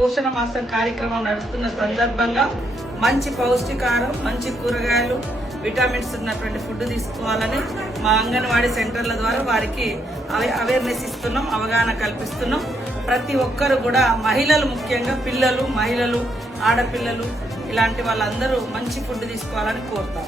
పోషణ మాసం కార్యక్రమం నడుస్తున్న సందర్భంగా మంచి పౌష్టికారం, మంచి కూరగాయలు, విటమిన్స్ ఉన్నటువంటి ఫుడ్ తీసుకోవాలని మా అంగన్వాడీ సెంటర్ల ద్వారా వారికి అవేర్నెస్ ఇస్తున్నాం, అవగాహన కల్పిస్తున్నాం. ప్రతి ఒక్కరు కూడా మహిళలు, ముఖ్యంగా పిల్లలు, మహిళలు, ఆడపిల్లలు ఇలాంటి వాళ్ళందరూ మంచి ఫుడ్ తీసుకోవాలని కోరుతాం.